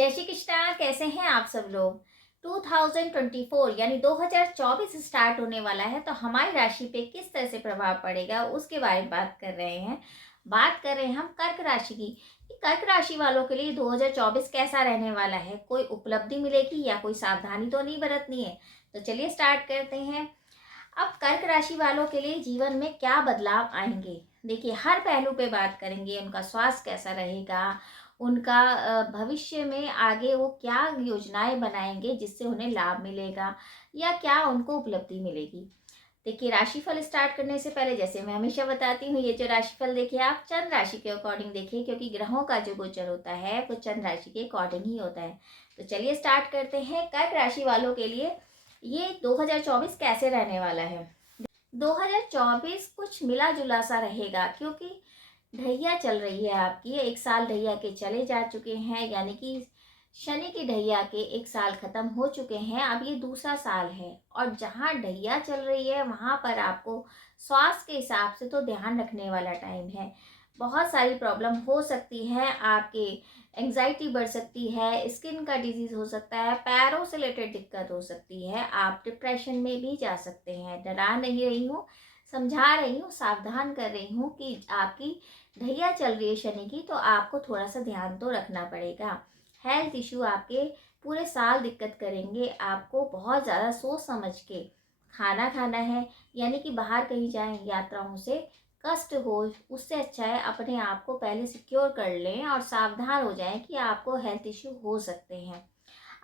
जय श्री कृष्णा। कैसे हैं आप सब लोग। 2024 यानी 2024 स्टार्ट होने वाला है, तो हमारी राशि पे किस तरह से प्रभाव पड़ेगा उसके बारे में बात कर रहे हैं। बात कर रहे हैं हम कर्क राशि की कि कर्क राशि वालों के लिए 2024 कैसा रहने वाला है। कोई उपलब्धि मिलेगी या कोई सावधानी तो नहीं बरतनी है। तो चलिए स्टार्ट करते हैं। अब कर्क राशि वालों के लिए जीवन में क्या बदलाव आएंगे, देखिए हर पहलू पे बात करेंगे। उनका स्वास्थ्य कैसा रहेगा, उनका भविष्य में आगे वो क्या योजनाएं बनाएंगे जिससे उन्हें लाभ मिलेगा या क्या उनको उपलब्धि मिलेगी। देखिए राशिफल स्टार्ट करने से पहले जैसे मैं हमेशा बताती हूँ, ये जो राशिफल देखिए आप चंद्र राशि के अकॉर्डिंग देखिए, क्योंकि ग्रहों का जो गोचर होता है वो चंद्र राशि के अकॉर्डिंग ही होता है। तो चलिए स्टार्ट करते हैं। कर्क राशि वालों के लिए ये 2024 कैसे रहने वाला है। 2024 कुछ मिला जुला सा रहेगा, क्योंकि ढैया चल रही है आपकी। एक साल ढैया के चले जा चुके हैं, यानी कि शनि की ढैया के एक साल खत्म हो चुके हैं। अब ये दूसरा साल है और जहाँ ढैया चल रही है वहां पर आपको स्वास्थ्य के हिसाब से तो ध्यान रखने वाला टाइम है। बहुत सारी प्रॉब्लम हो सकती है आपके। एंजाइटी बढ़ सकती है, स्किन का डिजीज हो सकता है, पैरों से रिलेटेड दिक्कत हो सकती है, आप डिप्रेशन में भी जा सकते हैं। डरा नहीं रही हूँ, समझा रही हूँ, सावधान कर रही हूँ कि आपकी ढैया चल रही है शनि की, तो आपको थोड़ा सा ध्यान तो रखना पड़ेगा। हेल्थ इश्यू आपके पूरे साल दिक्कत करेंगे। आपको बहुत ज़्यादा सोच समझ के खाना खाना है, यानी कि बाहर कहीं जाएं यात्राओं से कष्ट हो, उससे अच्छा है अपने आप को पहले सिक्योर कर लें और सावधान हो जाएं कि आपको हेल्थ इश्यू हो सकते हैं।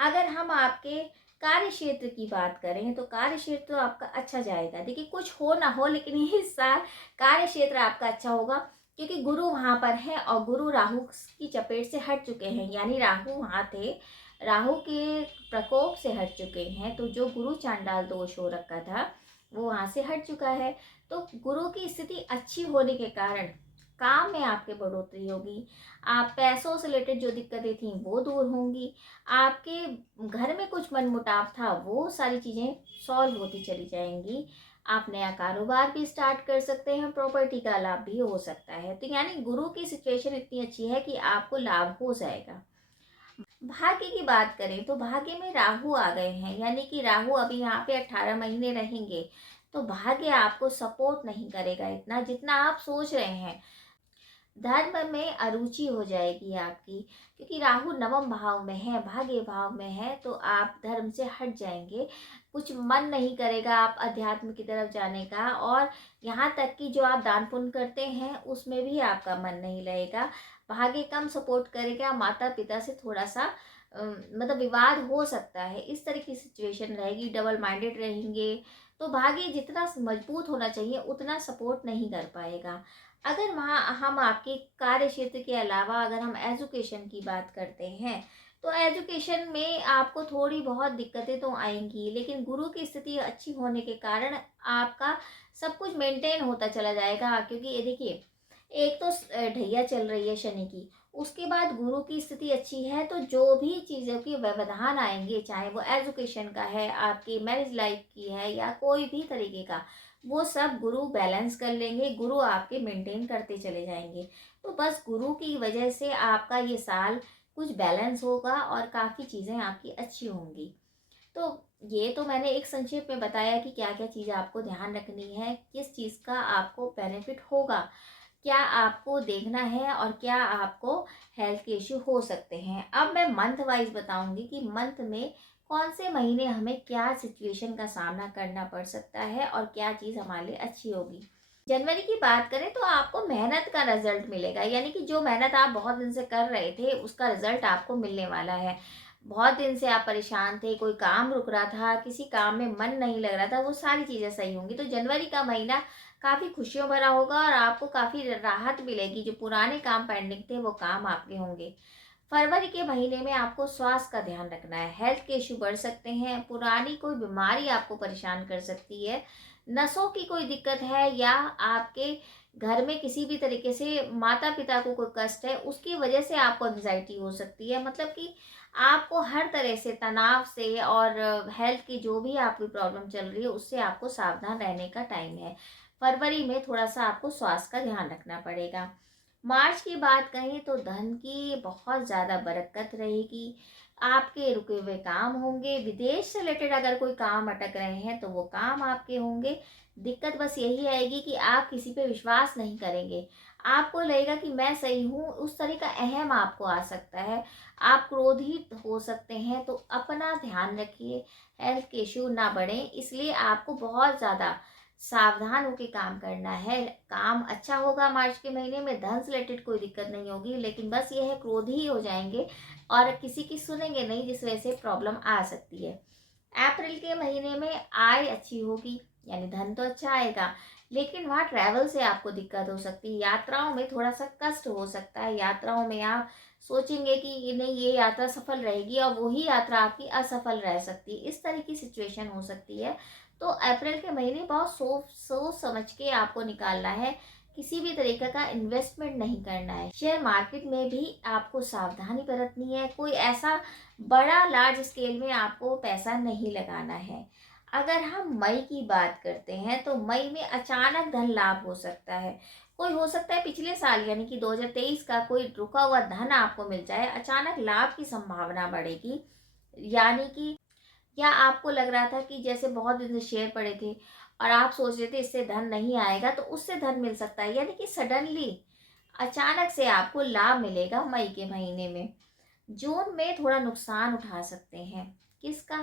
अगर हम आपके कार्य क्षेत्र की बात करें तो कार्य क्षेत्र तो आपका अच्छा जाएगा। देखिए कुछ हो ना हो, लेकिन इस साल कार्य क्षेत्र आपका अच्छा होगा, क्योंकि गुरु वहां पर है और गुरु राहु की चपेट से हट चुके हैं। यानी राहु वहां थे, राहु के प्रकोप से हट चुके हैं। तो जो गुरु चांडाल दोष हो रखा था वो वहां से हट चुका है। तो गुरु की स्थिति अच्छी होने के कारण काम में आपके बढ़ोतरी होगी। आप पैसों से रिलेटेड जो दिक्कतें थी वो दूर होंगी। आपके घर में कुछ मनमुटाव था वो सारी चीज़ें सॉल्व होती चली जाएंगी। आप नया कारोबार भी स्टार्ट कर सकते हैं, प्रॉपर्टी का लाभ भी हो सकता है। तो यानी गुरु की सिचुएशन इतनी अच्छी है कि आपको लाभ हो जाएगा। भाग्य की बात करें तो भाग्य में राहु आ गए हैं, यानी कि राहु अभी यहाँ पे 18 महीने रहेंगे। तो भाग्य आपको सपोर्ट नहीं करेगा इतना जितना आप सोच रहे हैं। धर्म में अरुचि हो जाएगी आपकी, क्योंकि राहु नवम भाव में है, भाग्य भाव में है। तो आप धर्म से हट जाएंगे, कुछ मन नहीं करेगा आप अध्यात्म की तरफ जाने का। और यहाँ तक कि जो आप दान पुण्य करते हैं उसमें भी आपका मन नहीं रहेगा। भाग्य कम सपोर्ट करेगा, माता पिता से थोड़ा सा मतलब विवाद हो सकता है। इस तरह की सिचुएशन रहेगी, डबल माइंडेड रहेंगे। तो भाग्य जितना मजबूत होना चाहिए उतना सपोर्ट नहीं कर पाएगा। अगर वहाँ हम आपके कार्य क्षेत्र के अलावा अगर हम एजुकेशन की बात करते हैं, तो एजुकेशन में आपको थोड़ी बहुत दिक्कतें तो आएंगी, लेकिन गुरु की स्थिति अच्छी होने के कारण आपका सब कुछ मेंटेन होता चला जाएगा। क्योंकि ये देखिए, एक तो ढैया चल रही है शनि की, उसके बाद गुरु की स्थिति अच्छी है। तो जो भी चीज़ों के व्यवधान आएंगे, चाहे वो एजुकेशन का है, आपकी मैरिज लाइफ की है, या कोई भी तरीके का, वो सब गुरु बैलेंस कर लेंगे, गुरु आपके मेंटेन करते चले जाएंगे। तो बस गुरु की वजह से आपका ये साल कुछ बैलेंस होगा और काफ़ी चीज़ें आपकी अच्छी होंगी। तो ये तो मैंने एक संक्षेप में बताया कि क्या क्या चीज़ आपको ध्यान रखनी है, किस चीज़ का आपको बेनिफिट होगा, क्या आपको देखना है और क्या आपको हेल्थ के इश्यू हो सकते हैं। अब मैं मंथ वाइज बताऊंगी कि मंथ में कौन से महीने हमें क्या सिचुएशन का सामना करना पड़ सकता है और क्या चीज़ हमारे लिए अच्छी होगी। जनवरी की बात करें तो आपको मेहनत का रिजल्ट मिलेगा, यानी कि जो मेहनत आप बहुत दिन से कर रहे थे उसका रिजल्ट आपको मिलने वाला है। बहुत दिन से आप परेशान थे, कोई काम रुक रहा था, किसी काम में मन नहीं लग रहा था, वो सारी चीज़ें सही होंगी। तो जनवरी का महीना काफ़ी खुशियों भरा होगा और आपको काफ़ी राहत मिलेगी। जो पुराने काम पेंडिंग थे वो काम आपके होंगे। फरवरी के महीने में आपको स्वास्थ्य का ध्यान रखना है, हेल्थ के इश्यू बढ़ सकते हैं, पुरानी कोई बीमारी आपको परेशान कर सकती है, नसों की कोई दिक्कत है, या आपके घर में किसी भी तरीके से माता पिता को कोई कष्ट है, उसकी वजह से आपको एंग्जाइटी हो सकती है। मतलब कि आपको हर तरह से तनाव से और हेल्थ की जो भी आपकी प्रॉब्लम चल रही है उससे आपको सावधान रहने का टाइम है। फरवरी में थोड़ा सा आपको स्वास्थ्य का ध्यान रखना पड़ेगा। मार्च की बात कहें तो धन की बहुत ज़्यादा बरकत रहेगी। आपके रुके हुए काम होंगे, विदेश से रिलेटेड अगर कोई काम अटक रहे हैं तो वो काम आपके होंगे। दिक्कत बस यही आएगी कि आप किसी पे विश्वास नहीं करेंगे। आपको लगेगा कि मैं सही हूँ, उस तरह का अहम आपको आ सकता है। आप क्रोधित हो सकते हैं, तो अपना ध्यान रखिए, हेल्थ के इश्यू ना बढ़ें। इसलिए आपको बहुत ज़्यादा सावधान होकर काम करना है। काम अच्छा होगा मार्च के महीने में, धन से रिलेटेड कोई दिक्कत नहीं होगी, लेकिन बस ये है क्रोधी ही हो जाएंगे और किसी की सुनेंगे नहीं, जिस वजह से प्रॉब्लम आ सकती है। अप्रैल के महीने में आय अच्छी होगी, यानी धन तो अच्छा आएगा, लेकिन वहाँ ट्रैवल से आपको दिक्कत हो सकती है। यात्राओं में थोड़ा सा कष्ट हो सकता है। यात्राओं में आप सोचेंगे कि ये नहीं, ये यात्रा सफल रहेगी, और वही यात्रा आपकी असफल रह सकती है। इस तरह की सिचुएशन हो सकती है। तो अप्रैल के महीने बहुत सोच समझ के आपको निकालना है। किसी भी तरीके का इन्वेस्टमेंट नहीं करना है। शेयर मार्केट में भी आपको सावधानी बरतनी है। कोई ऐसा बड़ा लार्ज स्केल में आपको पैसा नहीं लगाना है। अगर हम मई की बात करते हैं तो मई में अचानक धन लाभ हो सकता है। कोई हो सकता है पिछले साल यानी कि 2023 का कोई रुका हुआ धन आपको मिल जाए, अचानक लाभ की संभावना बढ़ेगी। यानी कि या आपको लग रहा था कि जैसे बहुत दिन से शेयर पड़े थे और आप सोच रहे थे इससे धन नहीं आएगा, तो उससे धन मिल सकता है। यानी कि सडनली अचानक से आपको लाभ मिलेगा मई के महीने में। जून में थोड़ा नुकसान उठा सकते हैं। किसका?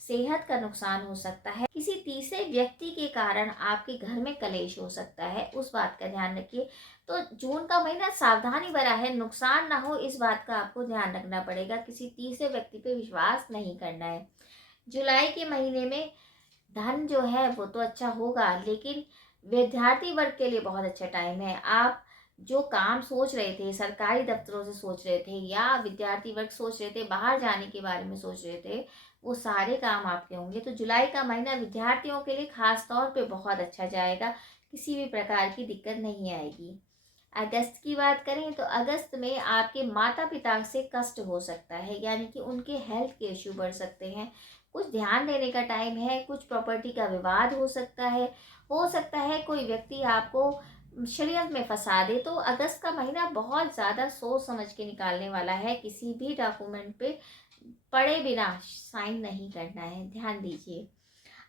सेहत का नुकसान हो सकता है। किसी तीसरे व्यक्ति के कारण आपके घर में कलेश हो सकता है, उस बात का ध्यान रखिए। तो जून का महीना सावधानी भरा है, नुकसान ना हो इस बात का आपको ध्यान रखना पड़ेगा। किसी तीसरे व्यक्ति पे विश्वास नहीं करना है। जुलाई के महीने में धन जो है वो तो अच्छा होगा, लेकिन विद्यार्थी वर्ग के लिए बहुत अच्छा टाइम है। आप जो काम सोच रहे थे, सरकारी दफ्तरों से सोच रहे थे, या विद्यार्थी वर्ग सोच रहे थे, बाहर जाने के बारे में सोच रहे थे, वो सारे काम आपके होंगे। तो जुलाई का महीना विद्यार्थियों के लिए खास तौर पे बहुत अच्छा जाएगा। किसी भी प्रकार की दिक्कत नहीं आएगी। अगस्त की बात करें तो अगस्त में आपके माता पिता से कष्ट हो सकता है, यानी कि उनके हेल्थ के इश्यू बढ़ सकते हैं। कुछ ध्यान देने का टाइम है। कुछ प्रॉपर्टी का विवाद हो सकता है। हो सकता है कोई व्यक्ति आपको षड्यंत्र में फंसा दे। तो अगस्त का महीना बहुत ज़्यादा सोच समझ के निकालने वाला है। किसी भी डॉक्यूमेंट पे पढ़े बिना साइन नहीं करना है, ध्यान दीजिए।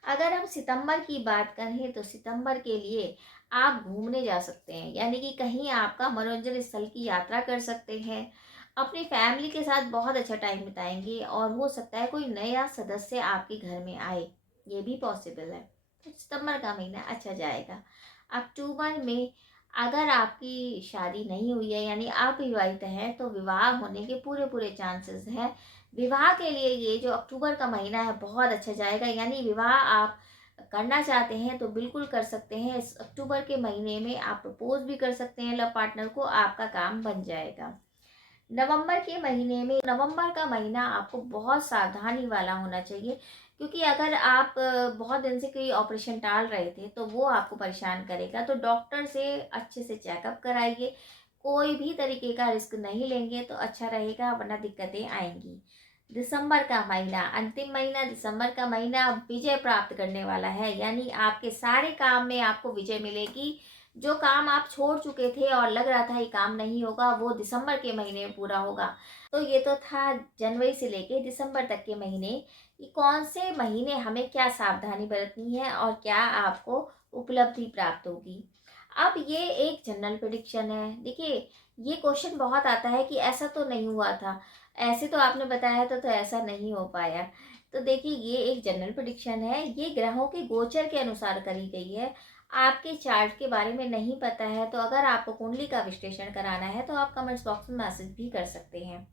अगर हम सितंबर की बात करें तो सितंबर के लिए आप घूमने जा सकते हैं, यानी कि कहीं आपका मनोरंजन स्थल की यात्रा कर सकते हैं। अपनी फैमिली के साथ बहुत अच्छा टाइम बिताएंगे, और हो सकता है कोई नया सदस्य आपके घर में आए, ये भी पॉसिबल है। तो सितंबर का महीना अच्छा जाएगा। अक्टूबर में अगर आपकी शादी नहीं हुई है, यानी आप विवाहित हैं, तो विवाह होने के पूरे पूरे चांसेस हैं। विवाह के लिए ये जो अक्टूबर का महीना है बहुत अच्छा जाएगा। यानी विवाह आप करना चाहते हैं तो बिल्कुल कर सकते हैं। इस अक्टूबर के महीने में आप प्रपोज भी कर सकते हैं लव पार्टनर को, आपका काम बन जाएगा। नवंबर के महीने में, नवंबर का महीना आपको बहुत सावधानी वाला होना चाहिए, क्योंकि अगर आप बहुत दिन से कोई ऑपरेशन टाल रहे थे तो वो आपको परेशान करेगा। तो डॉक्टर से अच्छे से चेकअप कराइए। कोई भी तरीके का रिस्क नहीं लेंगे तो अच्छा रहेगा, वरना दिक्कतें आएंगी। दिसंबर का महीना, अंतिम महीना दिसंबर का महीना विजय प्राप्त करने वाला है। यानी आपके सारे काम में आपको विजय मिलेगी। जो काम आप छोड़ चुके थे और लग रहा था ये काम नहीं होगा, वो दिसंबर के महीने में पूरा होगा। तो ये तो था जनवरी से लेके दिसंबर तक के महीने कि कौन से महीने हमें क्या सावधानी बरतनी है और क्या आपको उपलब्धि प्राप्त होगी। अब ये एक जनरल प्रेडिक्शन है। देखिए, ये क्वेश्चन बहुत आता है कि ऐसा तो नहीं हुआ था, ऐसे तो आपने बताया था, तो ऐसा नहीं हो पाया। तो देखिए, ये एक जनरल प्रेडिक्शन है। ये ग्रहों के गोचर के अनुसार करी गई है। आपके चार्ट के बारे में नहीं पता है, तो अगर आपको कुंडली का विश्लेषण कराना है तो आप कमेंट्स बॉक्स में मैसेज भी कर सकते हैं।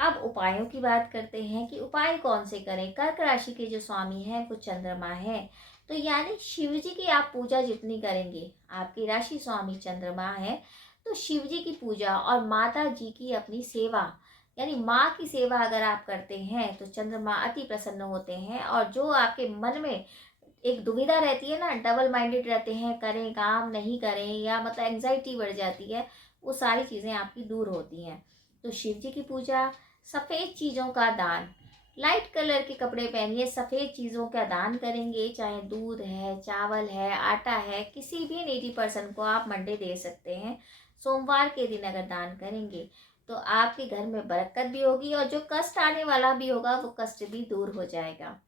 अब उपायों की बात करते हैं कि उपाय कौन से करें। कर्क राशि के जो स्वामी है वो चंद्रमा है, तो यानी शिव जी की आप पूजा जितनी करेंगे, आपकी राशि स्वामी चंद्रमा है, तो शिव जी की पूजा और माता जी की अपनी सेवा, यानी माँ की सेवा अगर आप करते हैं तो चंद्रमा अति प्रसन्न होते हैं। और जो आपके मन में एक दुविधा रहती है ना, डबल माइंडेड रहते हैं, करें काम नहीं करें, या मतलब एंजाइटी बढ़ जाती है, वो सारी चीज़ें आपकी दूर होती हैं। तो शिव जी की पूजा, सफ़ेद चीज़ों का दान, लाइट कलर के कपड़े पहनिए, सफ़ेद चीज़ों का दान करेंगे, चाहे दूध है, चावल है, आटा है, किसी भी नीडी पर्सन को आप मंडे दे सकते हैं। सोमवार के दिन अगर दान करेंगे तो आपके घर में बरकत भी होगी और जो कष्ट आने वाला भी होगा वो कष्ट भी दूर हो जाएगा।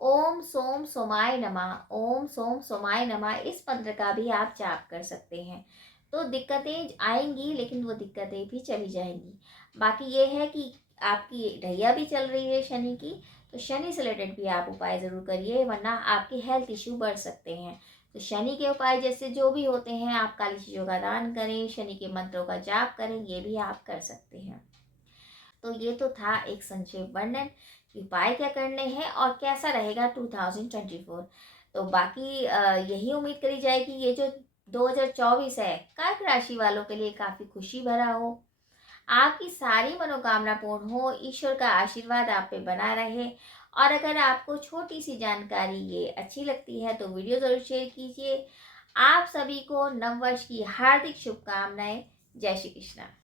ओम सोम सोमाय नमः, ओम सोम सोमाय नमः, इस मंत्र का भी आप जाप कर सकते हैं। तो दिक्कतें आएंगी लेकिन वो दिक्कतें भी चली जाएंगी। बाकी ये है कि आपकी ढैया भी चल रही है शनि की, तो शनि से रिलेटेड भी आप उपाय ज़रूर करिए, वरना आपके हेल्थ इश्यू बढ़ सकते हैं। तो शनि के उपाय जैसे जो भी होते हैं, आप काली चीज़ों का दान करें, शनि के मंत्रों का जाप करें, ये भी आप कर सकते हैं। तो ये तो था एक संक्षेप वर्णन कि उपाय क्या करने हैं और कैसा रहेगा 2024। तो बाकी यही उम्मीद करी जाए कि ये जो 2024 है कर्क राशि वालों के लिए काफ़ी खुशी भरा हो, आपकी सारी मनोकामना पूर्ण हो, ईश्वर का आशीर्वाद आप पे बना रहे। और अगर आपको छोटी सी जानकारी ये अच्छी लगती है तो वीडियो ज़रूर शेयर कीजिए। आप सभी को नववर्ष की हार्दिक शुभकामनाएं। जय श्री कृष्णा।